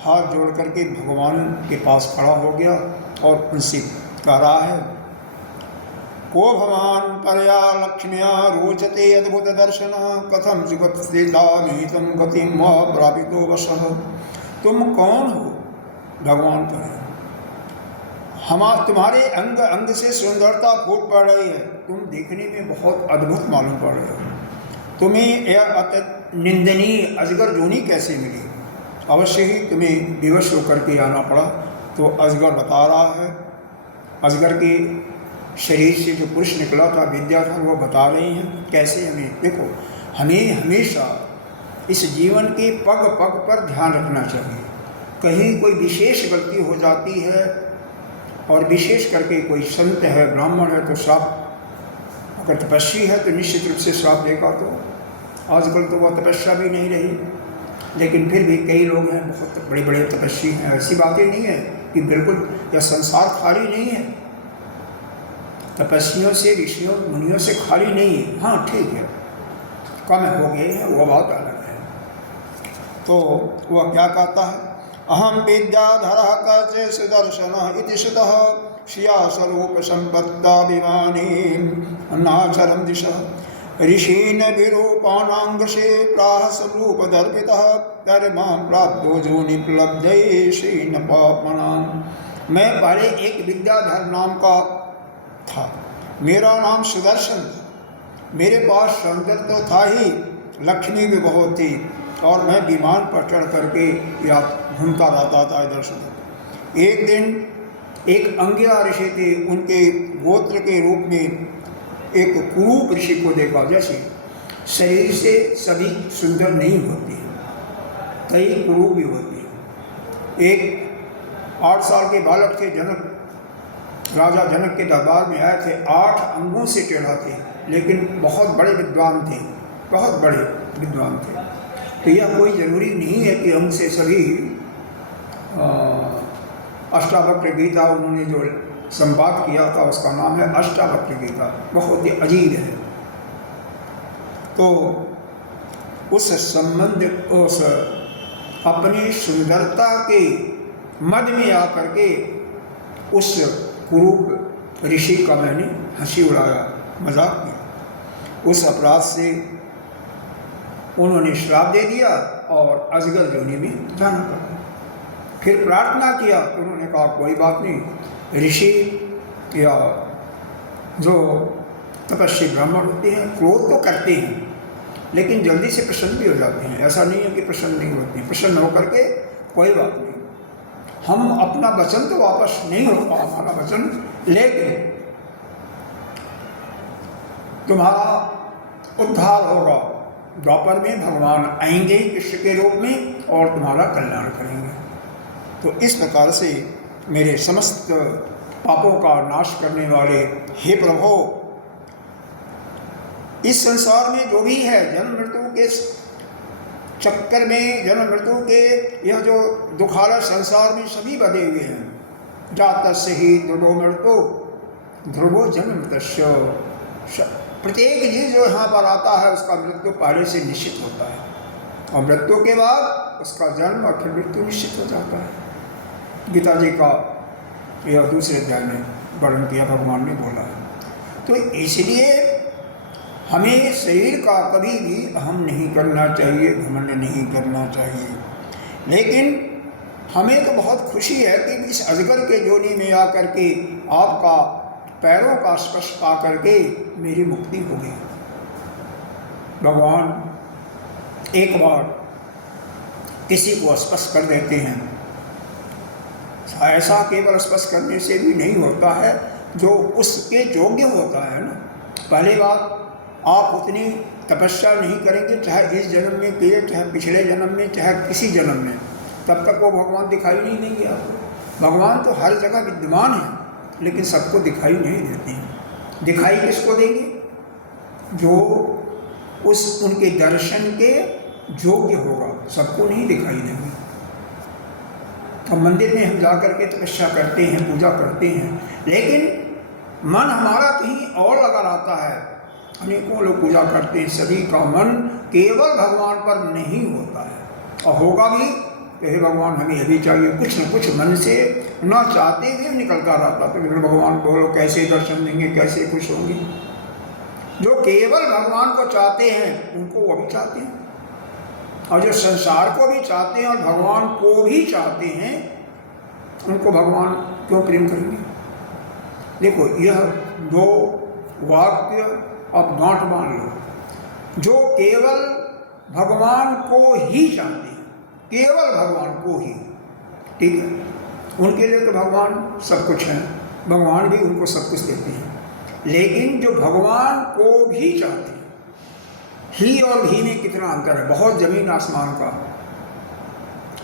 हाथ जोड़ करके भगवान के पास खड़ा हो गया और उनसे कह रहा है, को भवान परया लक्ष्म्या रोचते अद्भुत दर्शन कथम जुगत्म गतिम प्रापितो वशः। तुम कौन हो? भगवान कहे, तुम्हारे अंग अंग से सुंदरता फूट पड़ रही है। तुम देखने में बहुत अद्भुत मालूम पड़ रहे हो। तुम्हें यह निंदनीय अजगर जोनी कैसे मिली? अवश्य ही तुम्हें विवश होकर के आना पड़ा। तो अजगर बता रहा है, अजगर के शरीर से जो पुरुष निकला था विद्याधर, वो बता रही हैं कैसे हमें। देखो, हमें हमेशा इस जीवन के पग पग पर ध्यान रखना चाहिए। कहीं कोई विशेष गलती हो जाती है और विशेष करके कोई संत है, ब्राह्मण है तो श्राप, अगर तपस्वी है तो निश्चित रूप से श्राप देगा। तो आजकल तो वह तपस्या भी नहीं रही, लेकिन फिर भी कई लोग हैं बहुत बड़े बड़े तपस्वी हैं। ऐसी बातें नहीं है कि बिल्कुल यह संसार खाली नहीं है, तपस्वियों से ऋषियों मुनियों से खाली नहीं है। हाँ ठीक है, कम हो गए हैं, वह बात अलग है। तो वह क्या कहता है, अहम विद्याधरः कच सुदर्शन इति श्रुतः श्रिया स्वरूप संपत्ताभिमानी नाचरम दिशः ऋषीन विरूपाणांगशे प्राह स्वरूप दर्पितः कर्मा प्राप्तो जोनिप्लब्धये श्रीन पापनाम। मैं पहले एक विद्याधर नाम का था, मेरा नाम सुदर्शन था। मेरे पास सौंदर्य तो था ही, लक्ष्मी भी बहुत थी और मैं विमान पर चढ़ करके या घूमता रहता था इधर से। एक दिन एक अंगिरा ऋषि थे, उनके गोत्र के रूप में एक कुरूप ऋषि को देखा। जैसे शरीर से सभी सुंदर नहीं होते, कई कुरूप भी होते हैं। एक 8 साल के बालक थे, जनक राजा जनक के दरबार में आए थे। 8 अंगों से टेढ़ा थे, लेकिन बहुत बड़े विद्वान थे, बहुत बड़े विद्वान थे। तो यह कोई ज़रूरी नहीं है कि अंग से सभी। अष्टावक्र गीता उन्होंने जो संवाद किया था उसका नाम है अष्टावक्र गीता, बहुत ही अजीब है। तो उस संबंध, उस अपनी सुंदरता के मद में आकर के उस कुरूप ऋषि का मैंने हंसी उड़ाया, मजाक किया। उस अपराध से उन्होंने श्राप दे दिया और अजगर जोनी में जाना पड़ा। फिर प्रार्थना किया तो उन्होंने कहा कोई बात नहीं, ऋषि या जो तपस्वी ब्राह्मण होते हैं क्रोध तो करते हैं लेकिन जल्दी से प्रसन्न भी हो जाते हैं। ऐसा नहीं है कि प्रसन्न नहीं होते, प्रसन्न होकर के कोई बात नहीं, हम अपना वचन तो वापस नहीं होगा हमारा वचन, लेकिन तुम्हारा उद्धार होगा। द्वापर में भगवान आएंगे कृष्ण के रूप में और तुम्हारा कल्याण करेंगे। तो इस प्रकार से मेरे समस्त पापों का नाश करने वाले हे प्रभु, इस संसार में जो भी है जन्म मृत्यु के चक्कर में, जन्म मृत्यु के यह जो दुखालय संसार में सभी बधे हुए हैं। जातस्य ही ध्रुवो मृत्यु ध्रुवो जन्म मृत्युश्च। प्रत्येक जीव जो यहाँ पर आता है उसका मृत्यु पहले से निश्चित होता है और मृत्यु के बाद उसका जन्म और फिर मृत्यु निश्चित हो जाता है। गीता जी का यह दूसरे अध्याय में वर्णन किया, भगवान ने बोला है। तो इसलिए हमें शरीर का कभी भी अहम नहीं करना चाहिए, घमंड नहीं करना चाहिए। लेकिन हमें तो बहुत खुशी है कि इस अजगर के जोनी में आकर के आपका पैरों का स्पर्श पा करके मेरी मुक्ति हो गई। भगवान एक बार किसी को स्पर्श कर देते हैं, ऐसा केवल स्पर्श करने से भी नहीं होता है, जो उसके योग्य होता है ना। पहले बात, आप उतनी तपस्या नहीं करेंगे, चाहे इस जन्म में किए, चाहे पिछले जन्म में, चाहे किसी जन्म में, तब तक वो भगवान दिखाई नहीं देंगे आपको। भगवान तो हर जगह विद्यमान है, लेकिन सबको दिखाई नहीं देते हैं। दिखाई किसको देंगे? जो उस उनके दर्शन के योग्य होगा, सबको नहीं दिखाई देंगे। अब मंदिर में हम जाकर के तपस्या करते हैं, पूजा करते हैं, लेकिन मन हमारा कहीं और लगा रहता है। अनेकों लोग पूजा करते हैं, सभी का मन केवल भगवान पर नहीं होता है। और होगा भी तो हे भगवान हमें अभी चाहिए, कुछ न कुछ मन से न चाहते हुए निकलता रहता। तो भगवान बोलो कैसे दर्शन देंगे, कैसे खुश होंगे? जो केवल भगवान को चाहते हैं उनको वो भी चाहते हैं, और जो संसार को भी चाहते हैं और भगवान को भी चाहते हैं, उनको भगवान क्यों प्रेम करेंगे? देखो, यह दो वाक्य अब गांठ बांध लो। जो केवल भगवान को ही चाहते हैं, केवल भगवान को ही, ठीक है, उनके लिए तो भगवान सब कुछ है, भगवान भी उनको सब कुछ देते हैं। लेकिन जो भगवान को भी चाहते हैं, ही और ही में कितना अंतर है, बहुत जमीन आसमान का।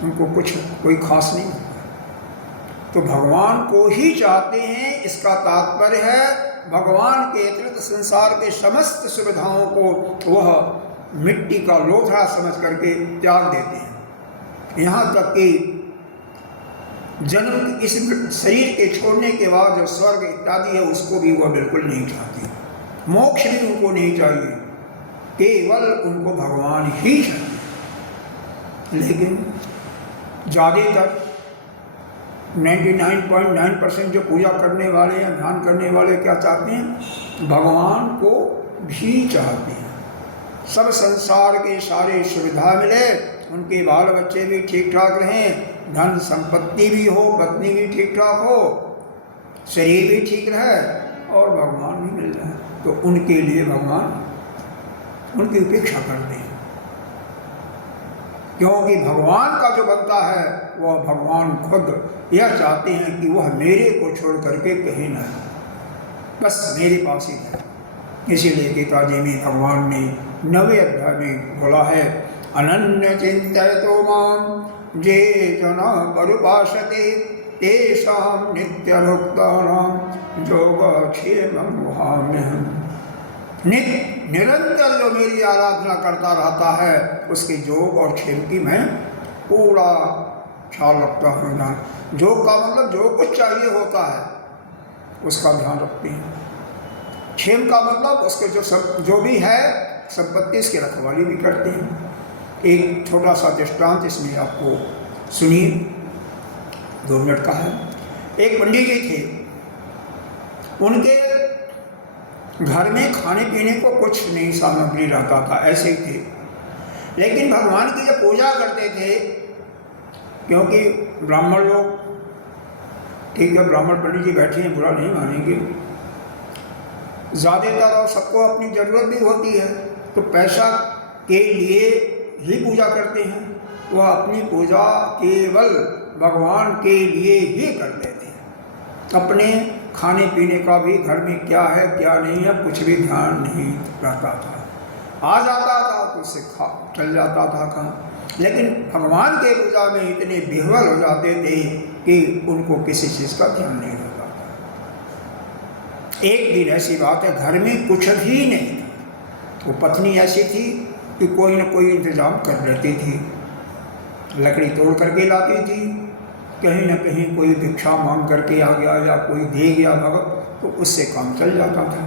उनको कुछ कोई खास नहीं होता। तो भगवान को ही चाहते हैं, इसका तात्पर्य है भगवान के अतिरिक्त संसार के समस्त सुविधाओं को वह मिट्टी का लोथड़ा समझ करके त्याग देते हैं। यहाँ तक कि जन्म इस शरीर के छोड़ने के बाद जो स्वर्ग इत्यादि है उसको भी वह बिल्कुल नहीं चाहते, मोक्ष भी उनको नहीं चाहिए, केवल उनको भगवान ही चाहिए। लेकिन ज़्यादातर 99.9% जो पूजा करने वाले या ध्यान करने वाले क्या चाहते हैं? भगवान को भी चाहते हैं। सब संसार के सारे सुविधा मिले, उनके बाल बच्चे भी ठीक ठाक रहें, धन संपत्ति भी हो, पत्नी भी ठीक ठाक हो, शरीर भी ठीक रहे और भगवान भी मिल जाए, तो उनके लिए भगवान उनकी उपेक्षा करते हैं। क्योंकि भगवान का जो बनता है वह भगवान खुद यह चाहते हैं कि वह मेरे को छोड़ करके कहीं न, बस मेरे पास ही है। इसीलिए गीता जी में भगवान ने 9वें अध्याय में बोला है, अनन्य चिंतयतो मां जे जना परुपासते तेषां नित्यभुक्तानां योगक्षेमं वहाम्यहम्। निरंतर जो मेरी आराधना करता रहता है उसके योग और क्षेम की मैं पूरा ख्याल रखता हूँ। योग का मतलब जो कुछ चाहिए होता है उसका ध्यान रखते हैं। क्षेम का मतलब उसके जो भी है संपत्ति इसकी रखवाली भी करते हैं। एक छोटा सा दृष्टांत इसमें आपको सुनिए, 2 मिनट का है। एक पंडित जी थे, उनके घर में खाने पीने को कुछ नहीं सामग्री रहता था, ऐसे ही थे। लेकिन भगवान की जब पूजा करते थे, क्योंकि ब्राह्मण लोग, ठीक है, ब्राह्मण पंडित जी बैठे हैं, बुरा नहीं मानेंगे, ज़्यादातर और सबको अपनी ज़रूरत भी होती है, तो पैसा के लिए ही पूजा करते हैं। वह अपनी पूजा केवल भगवान के लिए ही करते थे। अपने खाने पीने का भी घर में क्या है क्या नहीं है कुछ भी ध्यान नहीं रहता था। आ जाता था तो उससे चल जाता था कहाँ। लेकिन भगवान के पूजा में इतने विह्वल हो जाते थे कि उनको किसी चीज़ का ध्यान नहीं रहता था। एक दिन ऐसी बात है, घर में कुछ भी नहीं था। वो पत्नी ऐसी थी कि कोई न कोई इंतजाम कर लेती थी, लकड़ी तोड़ करके लाती थी, कहीं न कहीं कोई भिक्षा मांग करके आ गया या कोई दे गया भगत, तो उससे काम चल जाता था।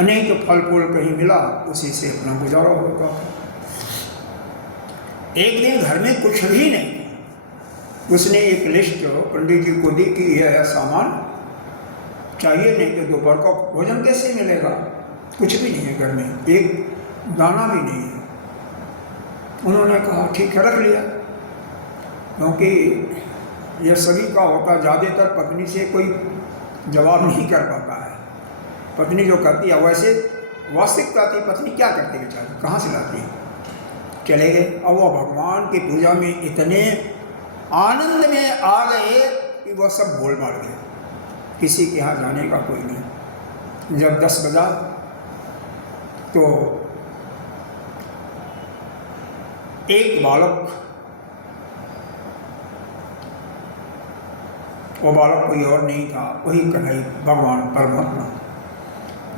नहीं तो फल फूल कहीं मिला, उसी से अपना गुजारा होता था। एक दिन घर में कुछ भी नहीं, उसने एक लिस्ट पंडित जी को दी कि यह सामान चाहिए, नहीं तो दोपहर का भोजन कैसे मिलेगा। कुछ भी नहीं है घर में, एक दाना भी नहीं है। उन्होंने कहा ठीक है, रख लिया। क्योंकि यह सभी का होता, ज़्यादातर पत्नी से कोई जवाब नहीं कर पाता है। पत्नी जो करती है, वैसे वास्तविकता थी पत्नी क्या करती है बेचारी, कहाँ से लाती है। चले गए। अब वह भगवान की पूजा में इतने आनंद में आ गए कि वह सब बोल मार गए, किसी के यहाँ जाने का कोई नहीं। जब 10 बजा तो एक बालक, वो बालक कोई और नहीं था, वही कन्हैया भगवान परमात्मा।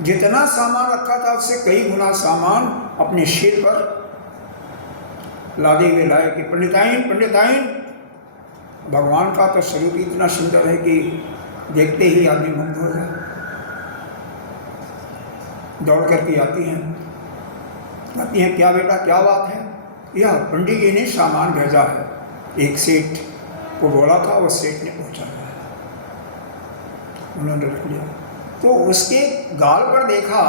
जितना सामान रखा था उससे कई गुना सामान अपने सिर पर लादे हुए लाए कि पंडिताइन पंडिताइन। भगवान का तो स्वरूप इतना सुंदर है कि देखते ही आदमी मुग्ध हो जाए। दौड़ करके आती हैं, कहती हैं क्या बेटा क्या बात है? यह पंडित जी ने सामान भेजा है, एक सेठ को बोला था, वो सेठ ने पहुंचाया है। उन्होंने रख लिया तो उसके गाल पर देखा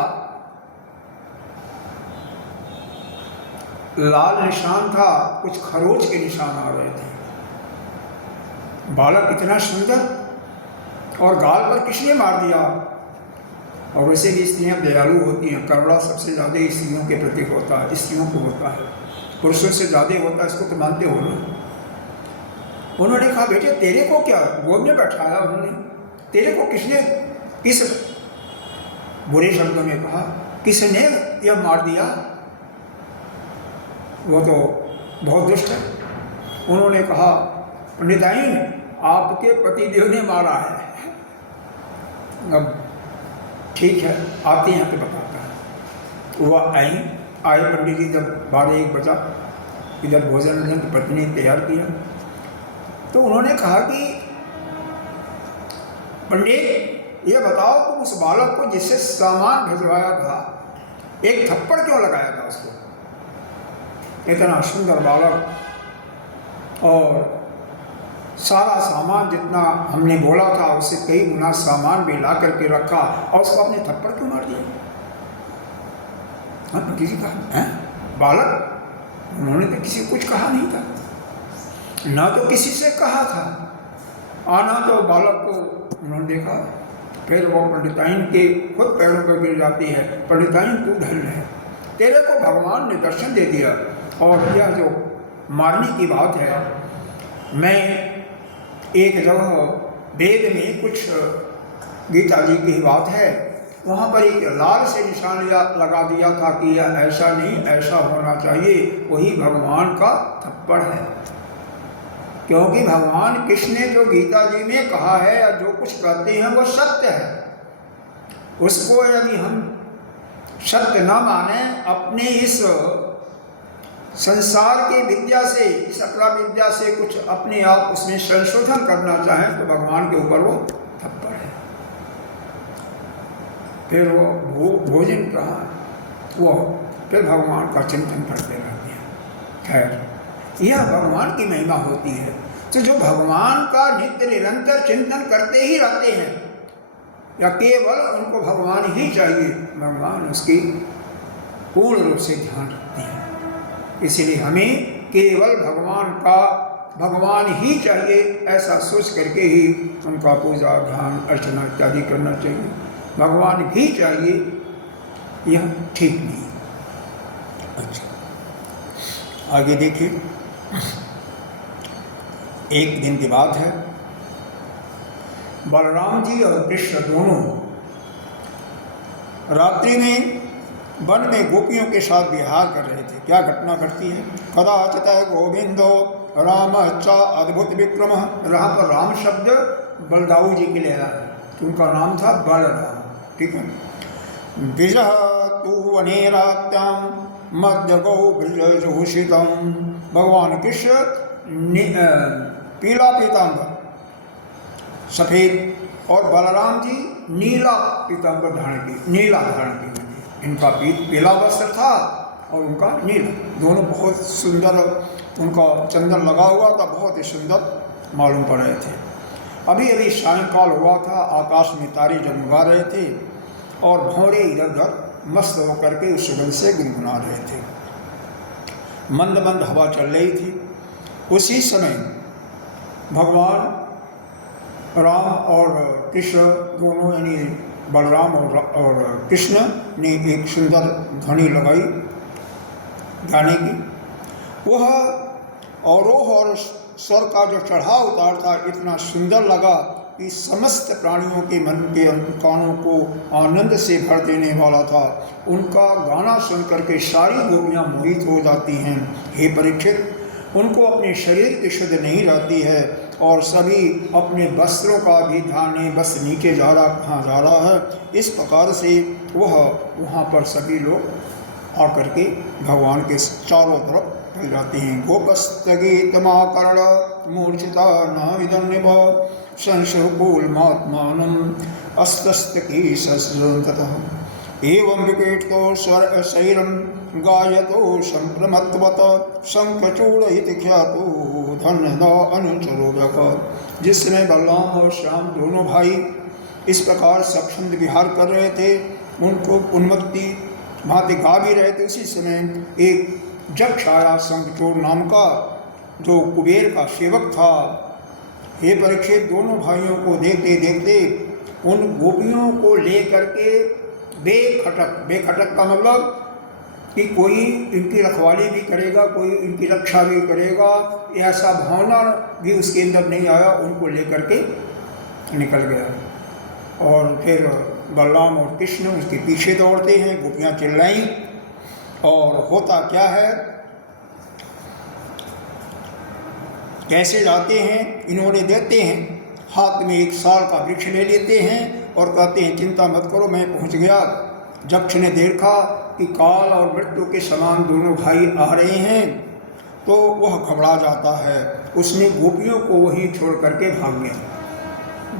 लाल निशान था, कुछ खरोच के निशान आ रहे थे। बालक इतना सुंदर और गाल पर किसने मार दिया? और वैसे भी स्त्रियां दयालु होती हैं, करुणा सबसे ज़्यादा स्त्रियों के प्रति होता है, स्त्रियों को होता है, पुरुषों से ज़्यादा होता है, इसको तो मानते हो ना। उन्होंने कहा बेटे तेरे को क्या, गोद में बैठाया उन्होंने, तेरे को किसने, किस बुरे शब्दों में कहा, किसने यह मार दिया? वो तो बहुत दुष्ट है। उन्होंने कहा पंडिताइन आपके पतिदेव ने मारा है। अब ठीक है आते हैं तो बताता है। वह आए पंडित जी, जब 12-1 बजा, इधर भोजन वोजन की पत्नी ने तैयार किया तो उन्होंने कहा कि पंडित ये बताओ तुम उस बालक को जिससे सामान भिजवाया था एक थप्पड़ क्यों लगाया था उसको? इतना सुंदर बालक और सारा सामान जितना हमने बोला था उससे कई गुना सामान भी ला करके रखा और उसको आपने थप्पड़ क्यों मार दिया? हाँ किसी का है बालक, उन्होंने तो किसी को कुछ कहा नहीं था, ना तो किसी से कहा था, आना तो बालक को उन्होंने देखा। फिर वो पंडिताइन के खुद पैरों पर गिर जाती है, पंडिताइन तू धन्य है, तेरे को भगवान ने दर्शन दे दिया। और यह जो मारने की बात है, मैं एक जगह वेद में कुछ गीता जी की बात है, वहाँ पर एक लाल से निशान लगा दिया था कि यह ऐसा नहीं ऐसा होना चाहिए, वही भगवान का थप्पड़ है। क्योंकि भगवान कृष्ण ने जो गीता जी में कहा है या जो कुछ कहते हैं वो सत्य है, उसको यदि हम सत्य न माने, अपने इस संसार की विद्या से, इस अपरा विद्या से कुछ अपने आप उसमें संशोधन करना चाहें तो भगवान के ऊपर वो थप्पड़ है। फिर वो भोजन कहा, वो फिर भगवान का चिंतन करते रहते हैं। खैर यह भगवान की महिमा होती है। तो जो भगवान का नित्य निरंतर चिंतन करते ही रहते हैं या केवल उनको भगवान ही चाहिए, भगवान उसकी पूर्ण रूप से ध्यान रखते हैं। इसलिए हमें केवल भगवान ही चाहिए ऐसा सोच करके ही उनका पूजा ध्यान अर्चना इत्यादि करना चाहिए। भगवान भी चाहिए यह ठीक नहीं। अच्छा आगे देखिए, एक दिन की बात है, बलराम जी और कृष्ण दोनों रात्रि में वन में गोपियों के साथ विहार कर रहे थे। क्या घटना घटती है, कदाचित गोविंदो राम अच्छा अद्भुत विक्रम। यहाँ पर राम शब्द बलदाऊ जी के लिए आया है, तो उनका नाम था बलराम, ठीक है। विजह तू वनेरात्याम मध्य गौ ब्रज जोषितम। भगवान कृष्ण पीला पीताम्बर सफ़ेद और बलराम जी नीला पीताम्बर धारण की, नीला धारण की। इनका पीला वस्त्र था और उनका नीला, दोनों बहुत सुंदर, उनका चंदन लगा हुआ था, बहुत ही सुंदर मालूम पड़ रहे थे। अभी अभी सायंकाल हुआ था, आकाश में तारे जगमगा रहे थे और भौरे इधर उधर मस्त होकर के उस सुगंध से गुनगुना रहे थे। मंद मंद हवा चल रही थी। उसी समय भगवान राम और कृष्ण दोनों, यानी बलराम और कृष्ण ने एक सुंदर ध्वनि लगाई गाने की। वह आरोह और स्वर का जो चढ़ाव उतार था इतना सुंदर लगा कि समस्त प्राणियों के मन के कानों को आनंद से भर देने वाला था। उनका गाना सुनकर के सारी गोपियाँ मोहित हो जाती हैं। हे परीक्षित, उनको अपने शरीर की शुद्ध नहीं रहती है और सभी अपने वस्त्रों का भी ध्यान नहीं, बस नीचे जा रहा कहाँ जा रहा है। इस प्रकार से वह वहाँ पर सभी लोग आकर के भगवान के चारों तरफ फैल जाते हैं। गोपस्तगीतमाकर्ण मूर्छिता न विदन्निभ संशुकूलमात्मानम् अस्तस्तकी सस्रन्ततः एवं विकेटतो स्वर शैरं गायतो संप्रमत्वत शंखचूड़हित ख्यातो धन्य अनुचरो व्यक। जिस समय बलराम और श्याम दोनों भाई इस प्रकार सक्षम विहार कर रहे थे, उनको उन्मत्ति भांति गा भी रहे थे, उसी समय एक जक्ष आया शंखचूड़ नाम का, जो कुबेर का सेवक था। हे परीक्षित, दोनों भाइयों को देखते देखते उन गोपियों को लेकर के बेखटक का मतलब कि कोई इनकी रखवाली भी करेगा, कोई इनकी रक्षा भी करेगा, ऐसा भावना भी उसके अंदर नहीं आया। उनको लेकर के निकल गया और फिर बलराम और कृष्ण उसके पीछे दौड़ते हैं। गोपियाँ चिल्लाईं और होता क्या है, कैसे जाते हैं, इन्होंने देते हैं हाथ में एक साल का वृक्ष ले लेते हैं और कहते हैं चिंता मत करो, मैं पहुंच गया। जक्ष ने देखा कि काल और मृत्यु के समान दोनों भाई आ रहे हैं तो वह घबरा जाता है। उसने गोपियों को वहीं छोड़ करके भाग गया।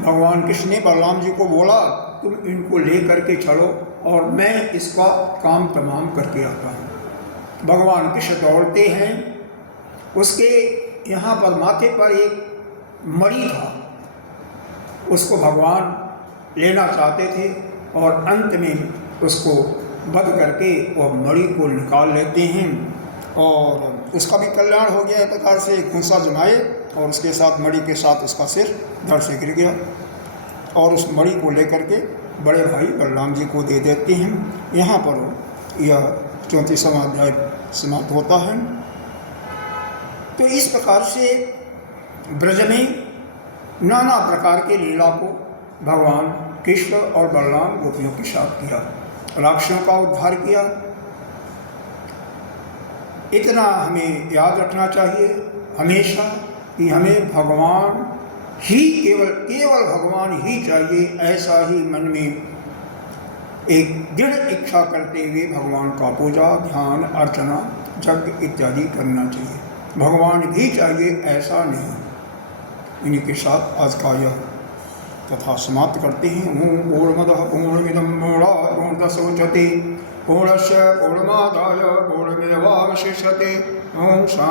भगवान कृष्ण ने बलराम जी को बोला, तुम इनको ले करके चलो और मैं इसका काम तमाम करके आता हूँ। भगवान कृष्ण दौड़ते हैं। उसके यहाँ पर माथे पर एक मणि था, उसको भगवान लेना चाहते थे और अंत में उसको वध करके वह मणि को निकाल लेते हैं और उसका भी कल्याण हो गया। एक प्रकार से खूंसा जमाए और उसके साथ मणि के साथ उसका सिर धड़ से गिर गया और उस मणि को लेकर के बड़े भाई बलराम जी को दे देते हैं। यहाँ पर यह 34वां अध्याय समाप्त होता है। तो इस प्रकार से ब्रज में नाना प्रकार के लीला को भगवान कृष्ण और बलराम गोपियों के साथ किया, राक्षसों का उद्धार किया। इतना हमें याद रखना चाहिए हमेशा कि हमें भगवान ही केवल भगवान ही चाहिए, ऐसा ही मन में एक दृढ़ इच्छा करते हुए भगवान का पूजा, ध्यान, अर्चना, यज्ञ इत्यादि करना चाहिए। भगवान भी चाहिए ऐसा नहीं। इन्हीं के साथ आज का यह कथा समाप्त करते हैं। ओम पूर्णमदः पूर्णमिदं पूर्णात् पूर्णमुदच्यते पूर्णस्य पूर्णमादाय पूर्णमेवावशिष्यते। ओम शांति।